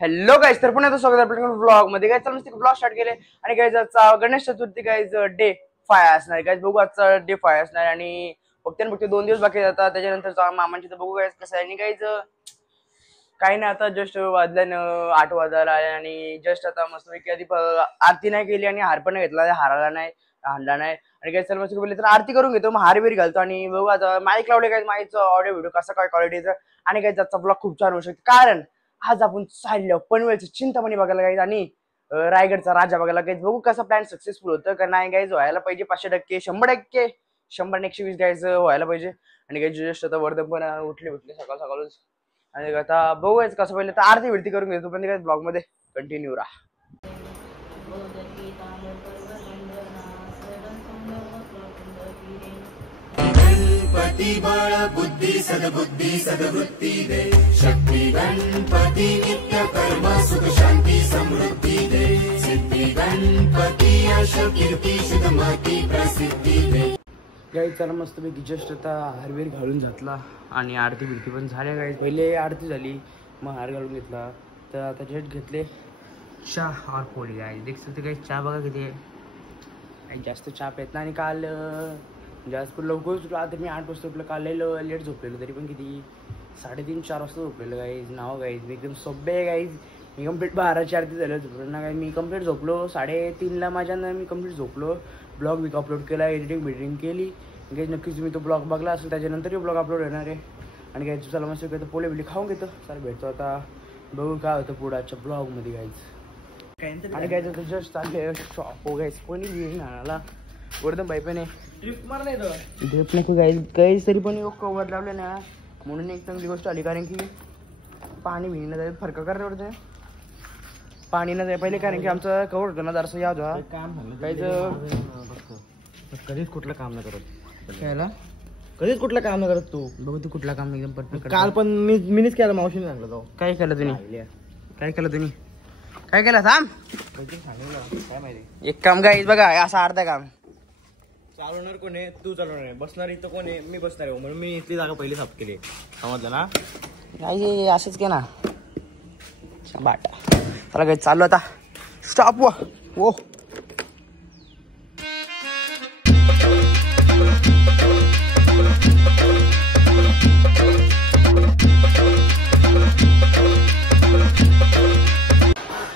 Hello guys, तर पुन्हा स्वागत आहे आपल्या ब्लॉग मध्ये. गाइस चला ब्लॉग स्टार्ट केले आणि गाइस आजचा गणेश चतुर्थी गाइस डे 5 असणार. गाइस बघू आजचा डे 5 असणार आणि फक्त 2 दिवस बाकी जातात. त्याच्यानंतर मामांची तर बघू गाइस कसं आहे. आणि गाइस काही नाही, आता जस्ट वाजल्यानं 8 वाजायला आले आणि जस्ट आता मस्तपैकी आधी आरती नाही केली आणि हार पण नाही घेतला, हाराला नाही हाणला नाही. आणि काय चल मस्त बोलले तर आरती करून घेतो, मग हार बिर घालतो आणि बघू आता माईक लावले काय माईकचं ऑडिओ व्हिडिओ कसा काय क्वालिटीचा. आणि काय त्याचा ब्लॉग खूप छान होऊ शकतो, कारण आज आपण चाललो पनवेलचं चिंतामणी बघायला गाईज आणि रायगडचा राजा बघायला गाईज. बघू कसा प्लॅन सक्सेसफुल होतं का नाही गाईज. व्हायला पाहिजे 500%, 100%, 100-120 गाईज व्हायला पाहिजे. आणि काही जस्ट आता वर्धन पण उठले सकाळच. आणि आता बघू कसं पहिले तर आरती विरती करून घेतो, पण काय ब्लॉग मध्ये कंटिन्यू राहा. गणपती बळ बुद्धी सद्बुद्धी सद्वृत्ती दे, शक्ती गणपती नित्य कर्म सुख शांती समृद्धी दे, सिद्धी गणपती यश कीर्ती शुद्धमती प्रसिद्धी दे. गाईज चला मस्तपैकी जस्ट आता हारवीर घालून घातला आणि आरती बिरती पण झाल्या. गाईज पहिले आरती झाली, मग हार घालून घेतला. तर आता जस्ट घेतले चहा और पोळी. गाईज देखील काही चहा बघा किती आहे, जास्त चहा पेत ना. आणि काल जास्त लवकर झोपलो, आता मी 8 वाजता झोपलो. काल लेट झोपलेलो, तरी पण किती 3:30-4 वाजता झोपलेलो. गाईज नाव गाईज मी एकदम सोबे आहे. गाईज मी कंप्लीट 12ची आरती झालं झोपलो ना. काय मी कंप्लीट झोपलो 3:30ला माझ्यानं मी कंप्लीट झोपलो. ब्लॉग मी अपलोड केला, एडिटिंग केली. गाईज नक्कीच मी तो ब्लॉग बघला असेल, त्याच्यानंतर ब्लॉग अपलोड होणार आहे. आणि गाईज चला मस्त घेतो पोले बिले खाऊन घेतो. चला भेटतो आता, बघू काय होतं पुढच्या ब्लॉगमध्ये गाईज. आणि गाईज आता जस्ट चालले शॉप हो गाईज, कोणी येईल आणायला वर्धन बाई पण ड्रिप नको गाईज. गाईज तरी पण कवर लावले ना, म्हणून एक चांगली गोष्ट आली. कारण की पाणी भिणी न जाईल, फरक करते पाणी न जाय पहिले. कारण की आमचं कवर होतं ना जरासं याद गाईज. कधीच कुठलं काम नाही करत, खायला कधीच कुठलं काम नाही करत तू. बघू तू कुठला काम एकदम परफेक्ट. काल पण मीच केलं, मावशीने सांगलं तो. काय केलं तुम्ही, काय केलं थांब काय माहिती. एक काम गाईज बघा, असं अर्धा काम चालवणार कोण आहे, तू चालवणार आहे. बसणार इथं कोण आहे, मी बसणार आहे. म्हणून मी इथली जागा पहिली साफ केली, समजलं ना. गाईज असंच के ना बाटा. चला गाईज चालू आता स्टॉप वो.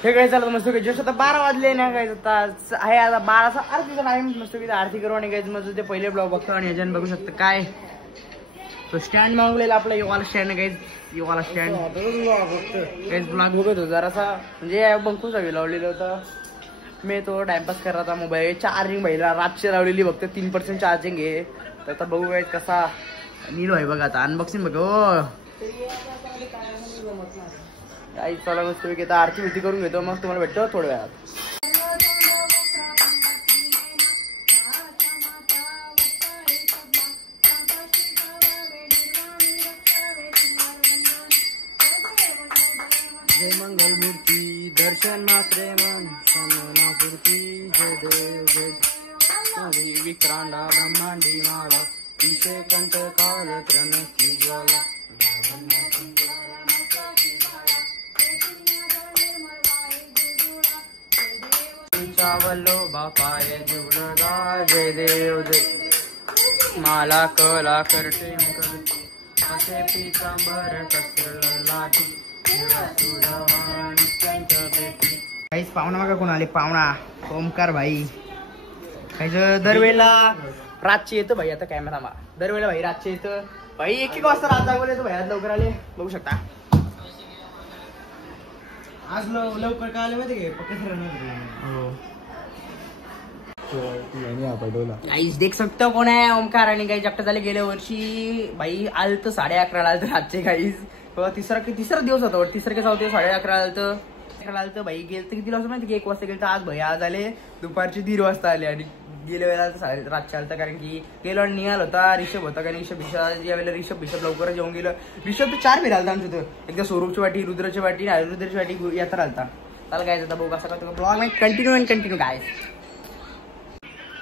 हे काय चालत मस्त काही जस्ट आता 12 वाजले ना. काय आता आहे आता 12चा आरतीचा टाइम. मस्त की आरती करू आणि गाईज मग ते पहिले ब्लॉग बघतो आणि ह्याच्यानं बघू शकतो काय तो स्टँड मागवलेला आपला युवाला स्टँड. गाईज युवाला स्टँड गाईज ब्लॉग बघत होतो जरासा, म्हणजे बंकू सगळी लावलेलं होतं. मी तो टाइमपास करत होता. मोबाईल चार्जिंग बाईला रातची लावलेली, फक्त 3% चार्जिंग आहे. तर आता बघू गाईज कसा नील आहे बघा. आता अनबॉक्सिंग बघ हो काही. चला मस्त आता आरती विरती करून घेतो, मग तुम्हाला भेटतो थोड्या वेळात. जय मंगल मूर्ती दर्शन मात्रे मन पूर्ती, जय देव जय विक्रांडा ब्रह्मांडी माला, विषय कंठ काल त्रनकी ज्वाला. चावलो बापाय जुळगा, जय देव जय माला कला करते असे पितांबर कसरला लाटी. काहीच पाहुणा बघा कोण आले. पाहुणा ओमकार भाई. काहीच दरवेळेला रातचे येतं भाई. आता कॅमेरा मा दरवेळेला भाई रातचे येतं भाई. 1-1 वाजता रात जागवले तो भाई, आज लवकर आले बघू शकता. आज लवकर काय आले माहिती का, गाईज देख सकतो कोण आहे ओमकार. आणि गाईज एकटा झाले गेल्या वर्षी भाई आलत 11:30 आलत रातचे. गाईज तिसरा दिवस होता, तिसरा की 4 दिवस 11:30 आलत भाई. गेलं तर किती वाजता माहिती की 1 वाजता गेलं. तर आज भाई आज आले दुपारचे 1:30 वाजता आले. आणि गेल्या वेळेला रातच्या आलता, कारण की गेलो आणि निघाल होता. रिषभ होता, कारण या वेळेला रिषभ लवकरच येऊन गेलं. रिषभ 4 फेर आलता आमच्या इथं. एकदा स्वरूपची वाटी, रुद्राची वाटी, रुद्राची वाटी यात्रा आलता. त्याला काय जाता बघू कसा का ब्लॉग कंटिन्यू काय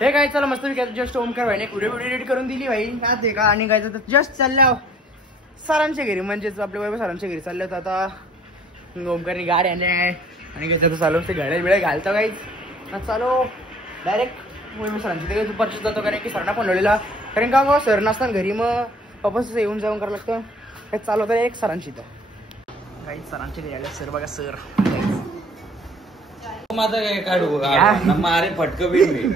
हे काय. चला मस्त जस्ट ओमकार भाईने व्हिडिओ एडिट करून दिली भाई आज आहे का. आणि काय जस्ट चालल्या सरांच्या घरी म्हणजेच आपल्या वैभव सरांच्या घरी चालले होतं. आता ओमकारने गाडी आणली आहे आणि त्याचं चालू ते घड्याळ बिड्या घालतो काहीच चालू डायरेक्ट वैभव सरांच्या तिकडे दुपारच जातो. कारण की सरना पण लावलेला कारण का मग सर नसताना घरी मग पप्पाच येऊन जाऊन करावं लागतं. हे चालू होतं एक सरांची इथं काही सरांच्या घरी आले. सर बघा सर माझं काय काढू मारे फटकं बिन मी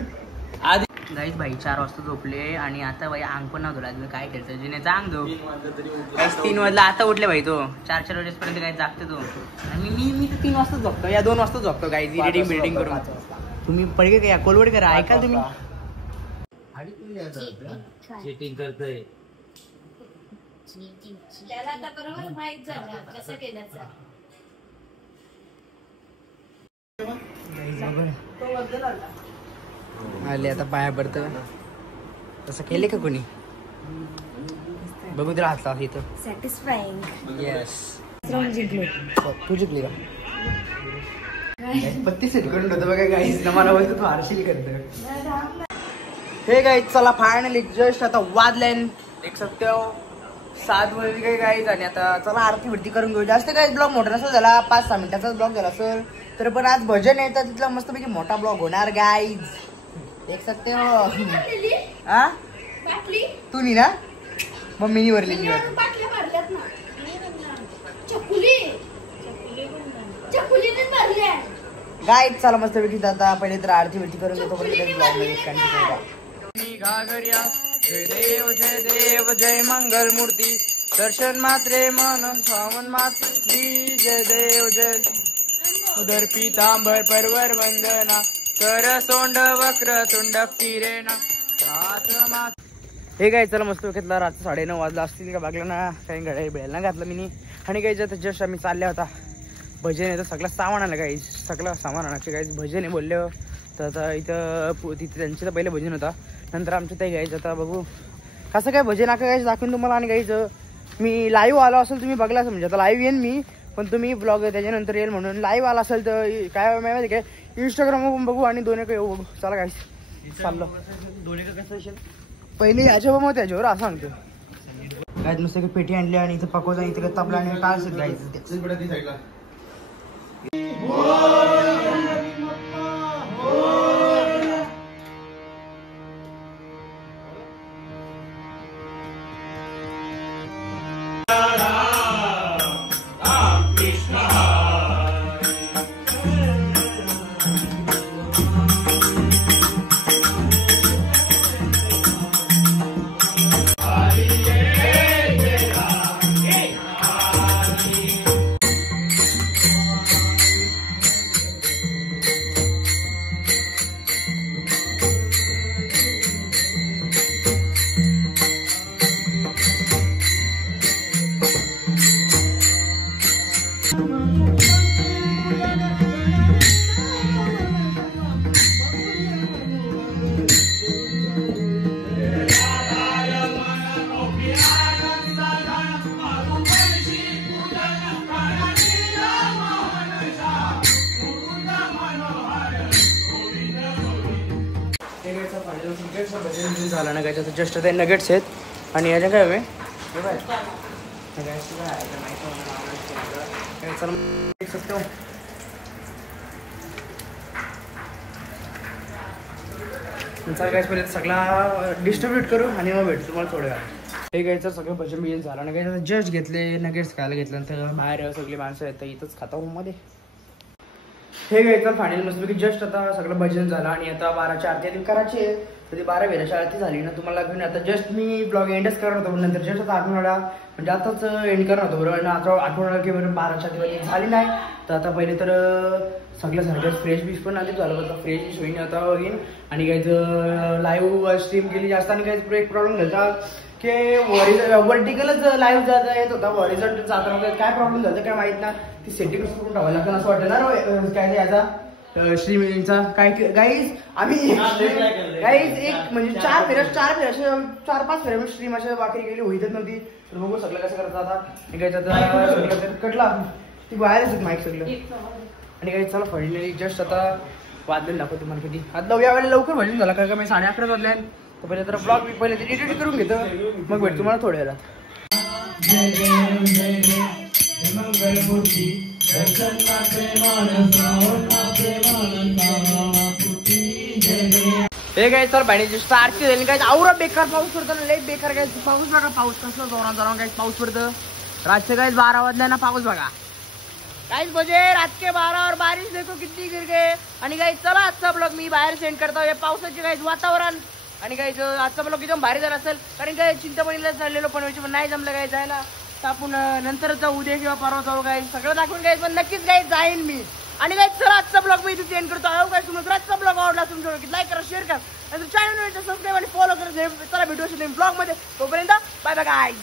आधी गाईच भाई 4 वाजता झोपले आणि आता भाई अंग पण नव्हतो लागलं. काय खेळतो जिनेचा अंग दो 3 वाजला आता उठले भाई तो 4 वाजेपर्यंत काय जागते तो. आणि मी तर 3 वाजता झोपतो या 2 वाजता झोपतो गाईज एडिटिंग बिल्डिंग करून. तुम्ही पडगे का कोलवड करा ऐका तुम्ही चीटिंग करतोय. त्याला आता बरोबर माहित झालं कसं केलं. आले आता पाया पडत तसं केले का कोणी बघू तुला हातला इथं. सॅटिस्फाईंग. येस जिंकलो. तू जिंकली का 32 सेकंड होतं बघा गाईज. मला बोलतो तू हारशील करत. हे गाईज चला फायनली जस्ट आता वाजले एक सत्य 7 वाजले काही गाईज. आणि आता चला आरती भरती करून घेऊ. जास्त काही ब्लॉग मोठा नसा झाला 5-6 मिनिटाचाच ब्लॉग झाला सर. तर पण आज भजन आहे तर तिथला मस्तपैकी मोठा ब्लॉग होणार गाईज. देख सकते हो. हा तू नाही ना मम्मीनी भरली गाईज. चला मस्तपैकी आता पहिले तर आरती भरती करून घेतो. जय देव जय मंगल मूर्ती दर्शन मात्रे मन स्वामन मात्र जय देव जय उदर पीतांबर परवर वंदना कर सोंड वक्र तुंड फिरेना. हे काय चला मस्त घेतला. रात्री 9:30 वाजला असतील का बागला ना काही घड्याळ बिळायला घातलं मी. आणि काही जर जस्ट आम्ही चालल्या होता भजन आहे तर सगळं सामान आलं काही सगळं सामान आणायचे काही भजन आहे बोलले. तर आता इथं तिथे त्यांचं तर पहिले भजन होता नंतर आमचं ते घ्यायचं. आता बघू कसं काय भजन आका काही दाखवून तुम्हाला. आणि काहीच मी लाईव्ह आलो असेल तुम्ही बघला म्हणजे आता लाईव्ह येईन मी पण तुम्ही ब्लॉग त्याच्यानंतर येईल म्हणून लाईव्ह आला असेल तर काय माहिती काय इंस्टाग्रामवर पण बघू आणि दोन्ही काही बघू. चला काय चाललं दोन्ही का कसं असेल पहिले याच्या मग त्याच्यावर असं सांगतो. काय नुसतं काही पेटी आणली आणि इथं पकवायचं इथे काही तपला आणि काय असेल गायचं. झाला ना काय जस्ट ते नगेट्स आहेत आणि याच्या काय हवे काय पहिले सगळा डिस्ट्रीब्यूट करू आणि मग भेटू तुम्हाला थोड्या वेळा. हे घ्यायचं सगळं भजन बिजन झालं ना काय जस्ट घेतले नगेट्स खायला घेतल्यानंतर बाहेर सगळी माणसं येतं इथंच खाता रूममध्ये. हे घ्यायचं फायनल मस्तपैकी जस्ट आता सगळं भजन झालं आणि आता 12च्या आरती करायची आहे तर ती 12 आरती झाली ना तुम्हाला घेऊन. आता जस्ट मी ब्लॉग एंडच करत होतो नंतर जस्ट आता आठवड्या म्हणजे आताच एंड करत होतो बरोबर. आणि आता आठवड्याला की बरोबर 12च्या आरती झाली नाही तर आता पहिले तर सगळं झालं फ्रेश बीस पण आधी झालं होतं फ्रेश बीस होईन आता होईन. आणि काहीच लाईव्ह स्ट्रीम केली जास्त आणि काही एक प्रॉब्लेम झाला की वर्टिकलच लाईव्ह जाता येत होता हॉरिझॉन्टल जाता नव्हतं. काय प्रॉब्लेम झालं काय माहित ना ती सेटिंग करून ठेवायला लागतं असं वाटतं ना काय याचा स्ट्रीमिंगचा काय गाईज आम्ही गाईज एक म्हणजे 4 फेऱ्या 4-5 फेऱ्या स्ट्रीम अशा बाकी गेली होईतच नव्हती. तर बघू सगळं कसं करत आता निघायचं कटला ती बाहेरच माईक सगळं. आणि काही चला फायनली जस्ट आता वाजले दाखवतो तुम्हाला किती आता यावेळेला लवकर भजन झाला कारण का मी 11:30 वाजले तर पहिले तर ब्लॉग मी पहिले एडिट करून घेतो मग भेटतो तुम्हाला थोड्या वेळात. हे काय तर पाण्याची स्टारची झाली काय आवरा बेकार पाऊस पडतो ना लय बेकार काय पाऊस बघा पाऊस कसं जोरात जोरात काय पाऊस पडतं रातचे काय 12 वाजल्याना पाऊस बघा काहीच बजे रात के 12 और बारिश देखो किती गिर गए आणि काही चला आजचा ब्लॉग मी बाहेर सेंड करतो या पावसाचे काही वातावरण आणि काही आजचा ब्लॉग एकदम भारी झाला असेल कारण काय चिंतामणीला चाललेलो पण नाही जमलं काय जायला तर आपण नंतरचा उद्या किंवा परवा जाऊ काय सगळं दाखवून काय पण नक्कीच काय जाईन मी आणि काय चला आजचा ब्लॉग मी इथे सेंड करतो काय तुम्हाला आजचा ब्लॉग आवडला तुमच्या लाईक करा शेअर करा चॅनल सबस्क्राईब आणि फॉलो करा चला भेटू ब्लॉग मध्ये तोपर्यंत बाय बाय गाईज.